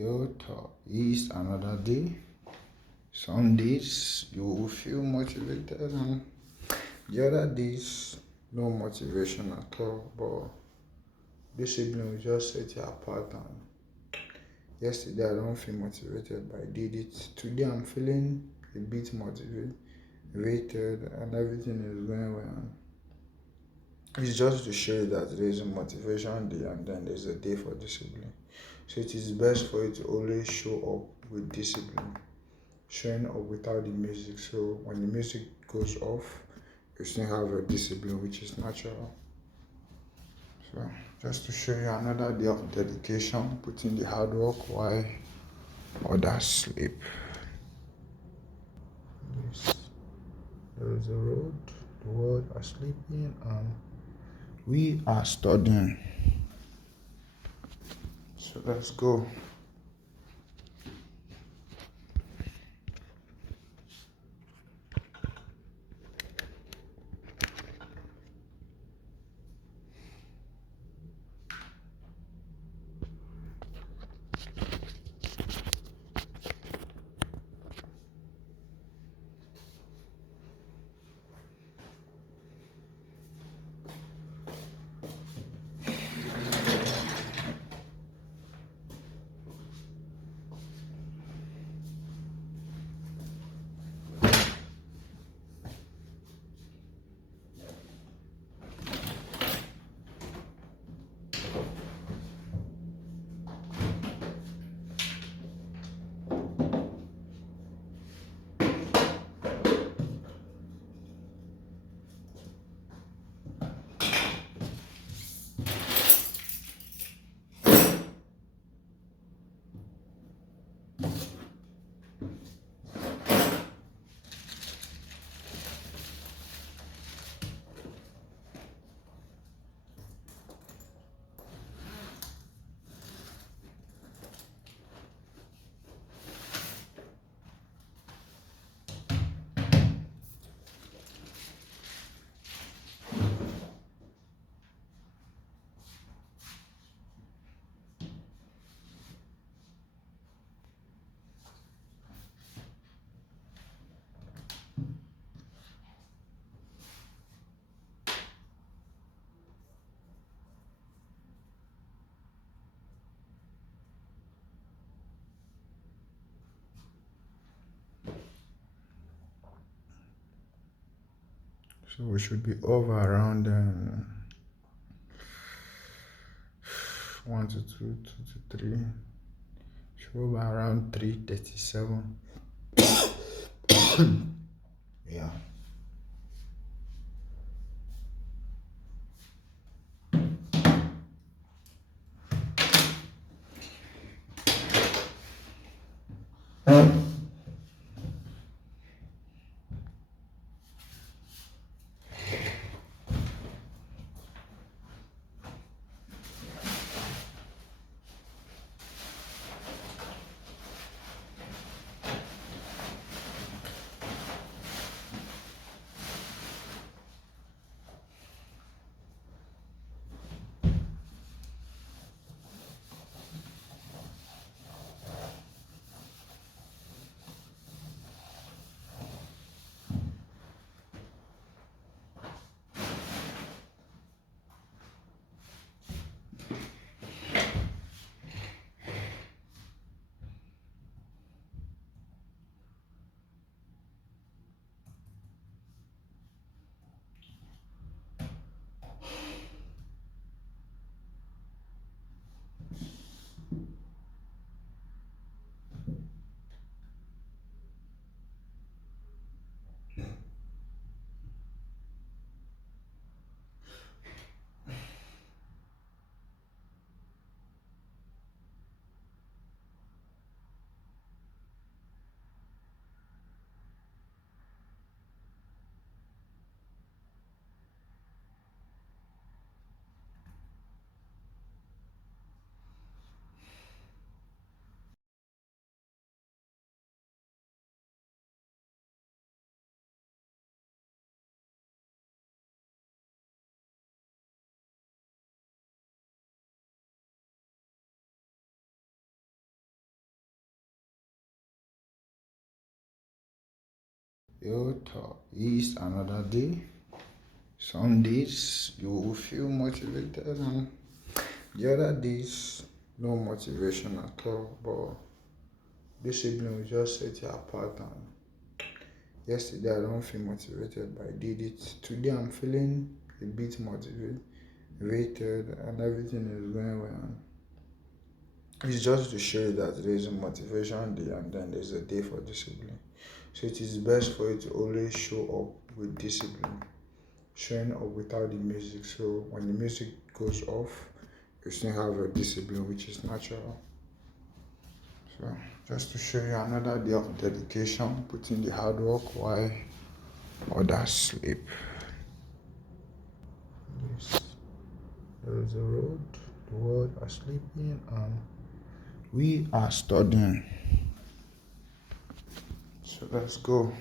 It's another day. Some days you will feel motivated, and the other days no motivation at all. But discipline will just set you apart. And yesterday I don't feel motivated, but I did it. Today I'm feeling a bit motivated, and everything is going well. It's just to show you that there is a motivation day and then there's a day for discipline. So it is best for you to always show up with discipline, showing up without the music. So when the music goes off, you still have a discipline which is natural. So just to show you another day of dedication, putting the hard work while others sleep. Yes, there is a road, the world are sleeping and we are studying. So let's go. So we should be over around 1 to 2, 2 to 3. Should be over around 3:37. Yeah. It's another day. Some days you will feel motivated, and the other days no motivation at all. But discipline will just set you apart. And yesterday I don't feel motivated, but I did it. Today I'm feeling a bit motivated, and everything is going well. It's just to show you that there is a motivation day and then there's a day for discipline. So it is best for you to always show up with discipline, showing up without the music. So when the music goes off, you still have your discipline, which is natural. So just to show you another day of dedication, putting the hard work while others sleep. Yes, there is a road, the world are sleeping, and we are studying. So let's go.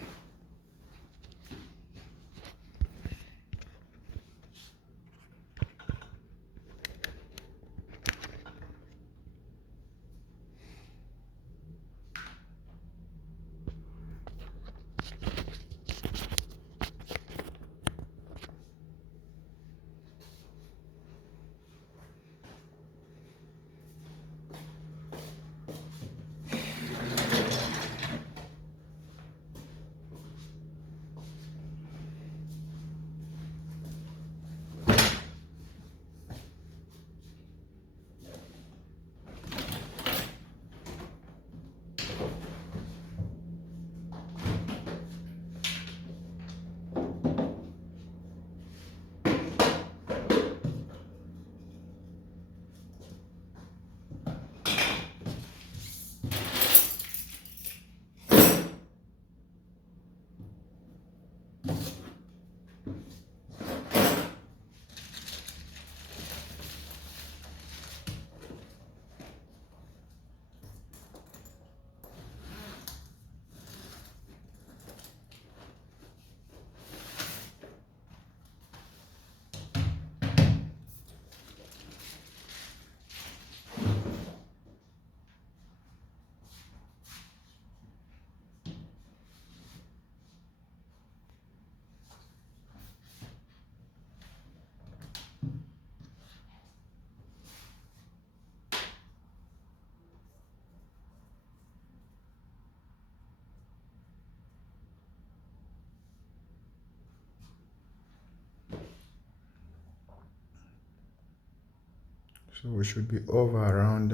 So we should be over around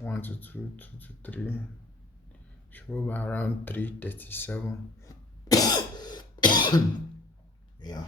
1 to 2, 2 to 3. Should be over around 3:37. Yeah.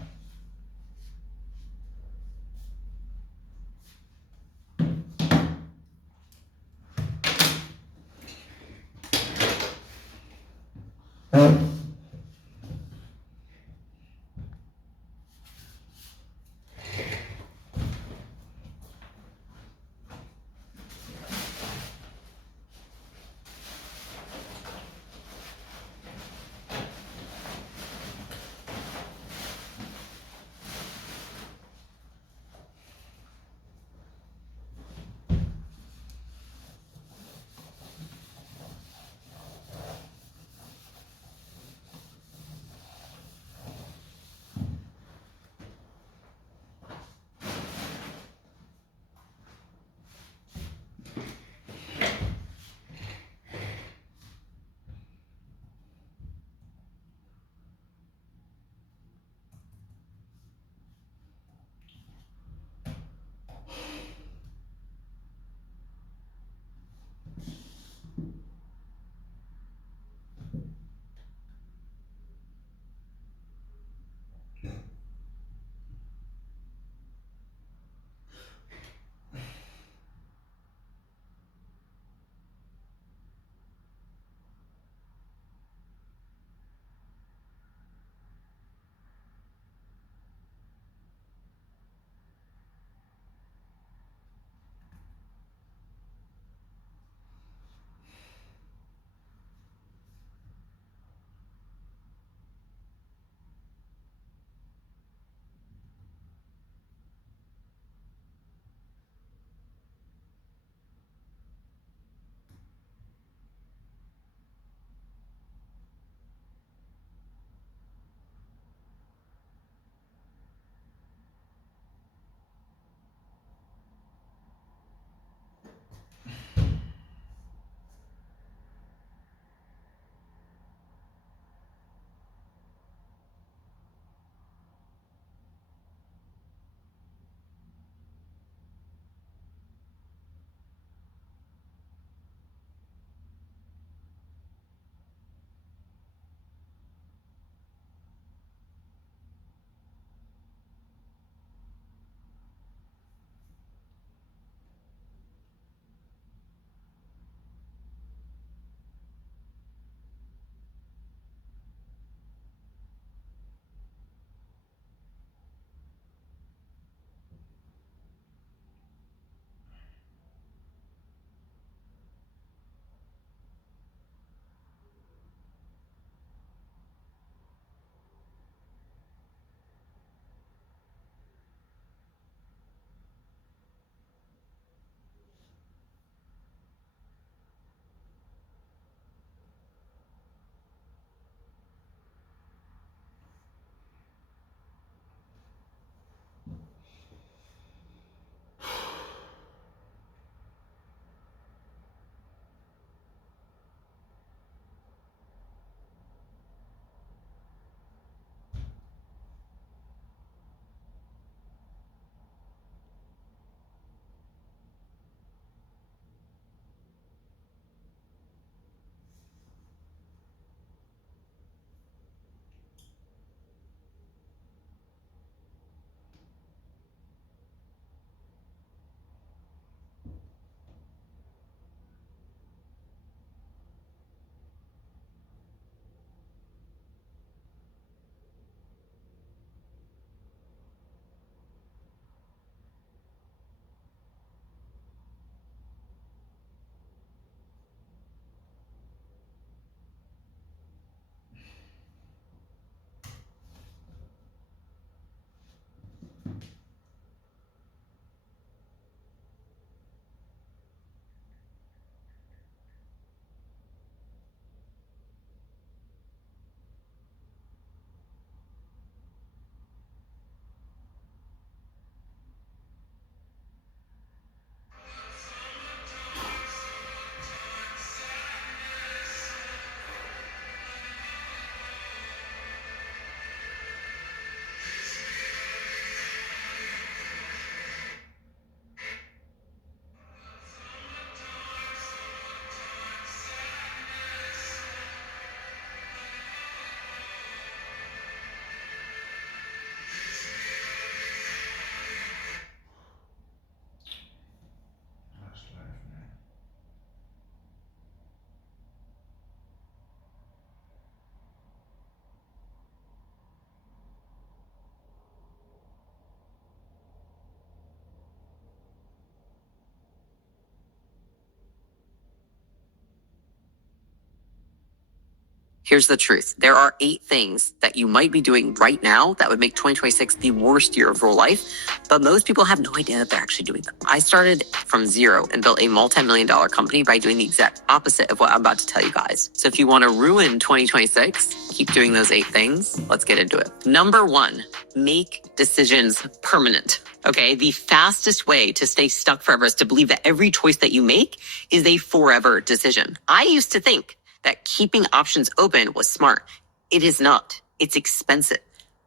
Here's the truth. There are 8 things that you might be doing right now that would make 2026 the worst year of your life, but most people have no idea that they're actually doing them. I started from zero and built a multi-million-dollar company by doing the exact opposite of what I'm about to tell you guys. So if you want to ruin 2026, keep doing those 8 things. Let's get into it. Number 1, make decisions permanent. Okay, the fastest way to stay stuck forever is to believe that every choice that you make is a forever decision. I used to think that keeping options open was smart. It is not. It's expensive.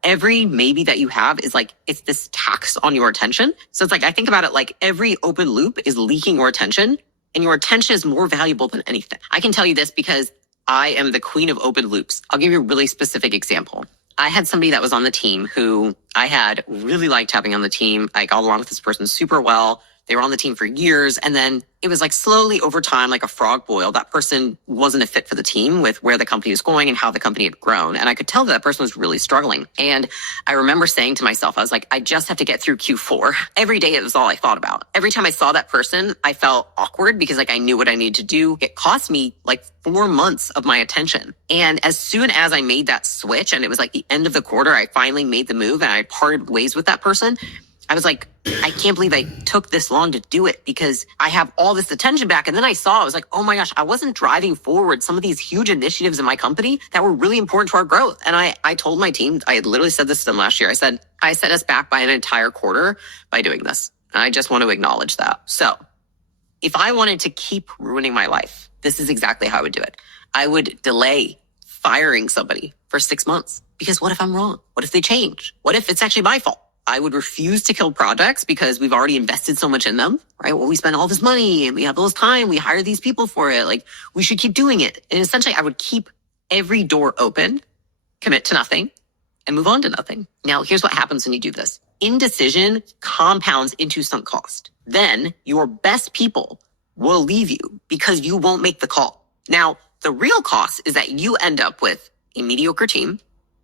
Every maybe that you have is like, it's this tax on your attention. So it's like, I think about it like every open loop is leaking your attention, and your attention is more valuable than anything. I can tell you this because I am the queen of open loops. I'll give you a really specific example. I had somebody that was on the team who I had really liked having on the team. I got along with this person super well. They were on the team for years. And then it was like slowly over time, like a frog boil, that person wasn't a fit for the team with where the company was going and how the company had grown. And I could tell that person was really struggling. And I remember saying to myself, I was like, I just have to get through Q4. Every day it was all I thought about. Every time I saw that person, I felt awkward because like I knew what I needed to do. It cost me like 4 months of my attention. And as soon as I made that switch and it was like the end of the quarter, I finally made the move and I parted ways with that person. I was like, I can't believe I took this long to do it because I have all this attention back. And then I saw, I was like, oh my gosh, I wasn't driving forward some of these huge initiatives in my company that were really important to our growth. And I told my team, I had literally said this to them last year. I said, I set us back by an entire quarter by doing this. And I just want to acknowledge that. So if I wanted to keep ruining my life, this is exactly how I would do it. I would delay firing somebody for 6 months because what if I'm wrong? What if they change? What if it's actually my fault? I would refuse to kill projects because we've already invested so much in them, right? Well, we spend all this money and we have all this time. We hire these people for it. Like, we should keep doing it. And essentially, I would keep every door open, commit to nothing, and move on to nothing. Now, here's what happens when you do this. Indecision compounds into sunk cost. Then your best people will leave you because you won't make the call. Now, the real cost is that you end up with a mediocre team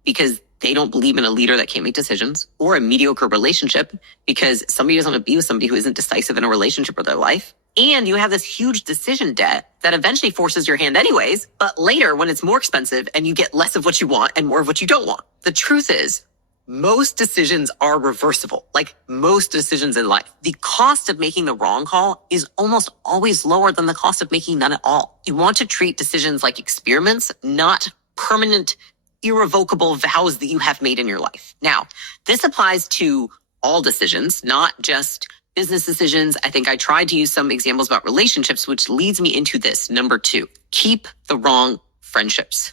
because they don't believe in a leader that can't make decisions, or a mediocre relationship because somebody doesn't want to be with somebody who isn't decisive in a relationship or their life. And you have this huge decision debt that eventually forces your hand anyways, but later when it's more expensive and you get less of what you want and more of what you don't want. The truth is, most decisions are reversible, like most decisions in life. The cost of making the wrong call is almost always lower than the cost of making none at all. You want to treat decisions like experiments, not permanent irrevocable vows that you have made in your life. Now, this applies to all decisions, not just business decisions. I think I tried to use some examples about relationships, which leads me into this. Number 2, keep the wrong friendships.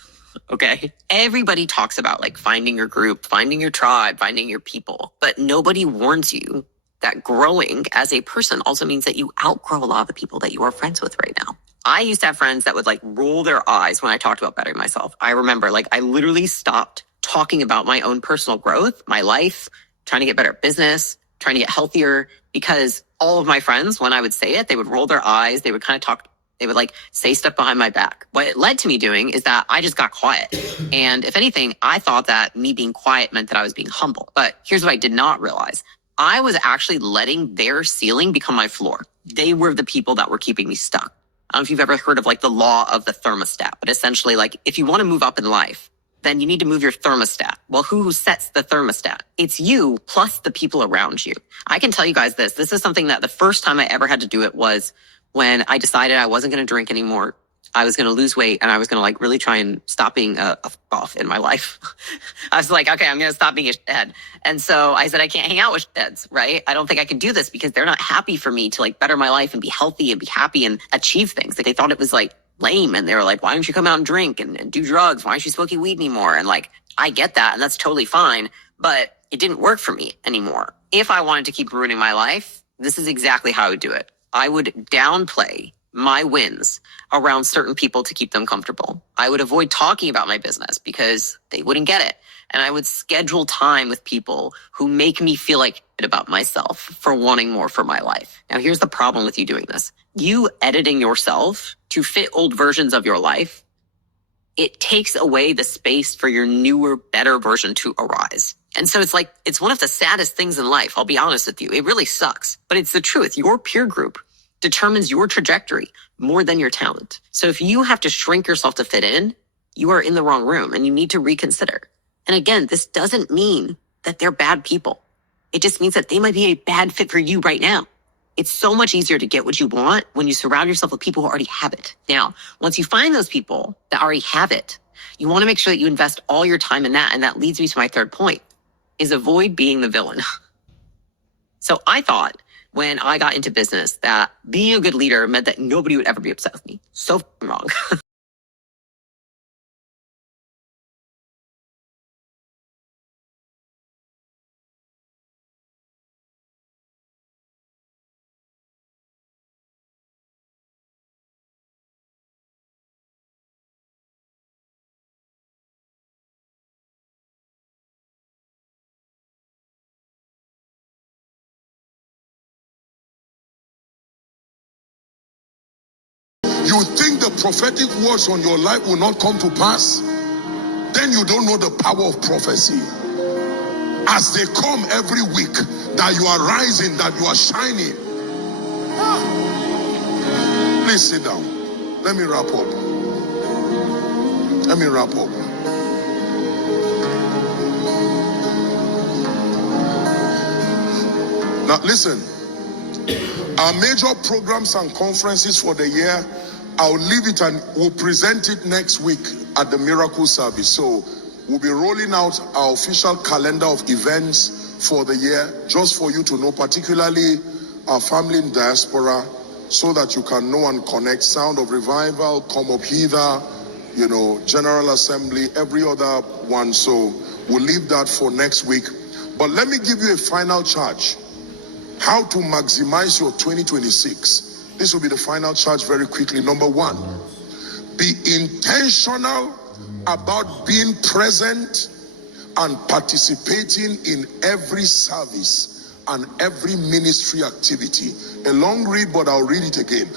Okay. Everybody talks about like finding your group, finding your tribe, finding your people, but nobody warns you that growing as a person also means that you outgrow a lot of the people that you are friends with right now. I used to have friends that would like roll their eyes when I talked about bettering myself. I remember like I literally stopped talking about my own personal growth, my life, trying to get better at business, trying to get healthier, because all of my friends, when I would say it, they would roll their eyes. They would kind of talk, they would like say stuff behind my back. What it led to me doing is that I just got quiet. And if anything, I thought that me being quiet meant that I was being humble. But here's what I did not realize. I was actually letting their ceiling become my floor. They were the people that were keeping me stuck. I don't know if you've ever heard of like the law of the thermostat, but essentially like if you want to move up in life, then you need to move your thermostat. Well, who sets the thermostat? It's you plus the people around you. I can tell you guys this. This is something that the first time I ever had to do it was when I decided I wasn't going to drink anymore. I was going to lose weight and I was going to like really try and stop being a off in my life. I was like, okay, I'm going to stop being a shithead. And so I said, I can't hang out with shitheads, right? I don't think I can do this because they're not happy for me to like better my life and be healthy and be happy and achieve things. Like, they thought it was like lame. And they were like, why don't you come out and drink and do drugs? Why aren't you smoking weed anymore? And like, I get that. And that's totally fine, but it didn't work for me anymore. If I wanted to keep ruining my life, this is exactly how I would do it. I would downplay my wins around certain people to keep them comfortable. I would avoid talking about my business because they wouldn't get it. And I would schedule time with people who make me feel like shit about myself for wanting more for my life. Now, here's the problem with you doing this. You editing yourself to fit old versions of your life, it takes away the space for your newer, better version to arise. And so it's like, it's one of the saddest things in life. I'll be honest with you. It really sucks, but it's the truth. Your peer group determines your trajectory more than your talent. So if you have to shrink yourself to fit in, you are in the wrong room and you need to reconsider. And again, this doesn't mean that they're bad people. It just means that they might be a bad fit for you right now. It's so much easier to get what you want when you surround yourself with people who already have it. Now, once you find those people that already have it, you want to make sure that you invest all your time in that. And that leads me to my third point, is avoid being the villain. So I thought when I got into business that being a good leader meant that nobody would ever be upset with me. So wrong. You think the prophetic words on your life will not come to pass? Then you don't know the power of prophecy. As they come every week, that you are rising, that you are shining. Please sit down. Let me wrap up. Let me wrap up. Now listen, our major programs and conferences for the year, I'll leave it and we'll present it next week at the miracle service. So we'll be rolling out our official calendar of events for the year, just for you to know, particularly our family in diaspora, so that you can know and connect. Sound of Revival, Come Up Hither, General Assembly, every other one. So we'll leave that for next week. But let me give you a final charge. How to maximize your 2026. This will be the final charge very quickly. Number one, be intentional about being present and participating in every service and every ministry activity. A long read, but I'll read it again.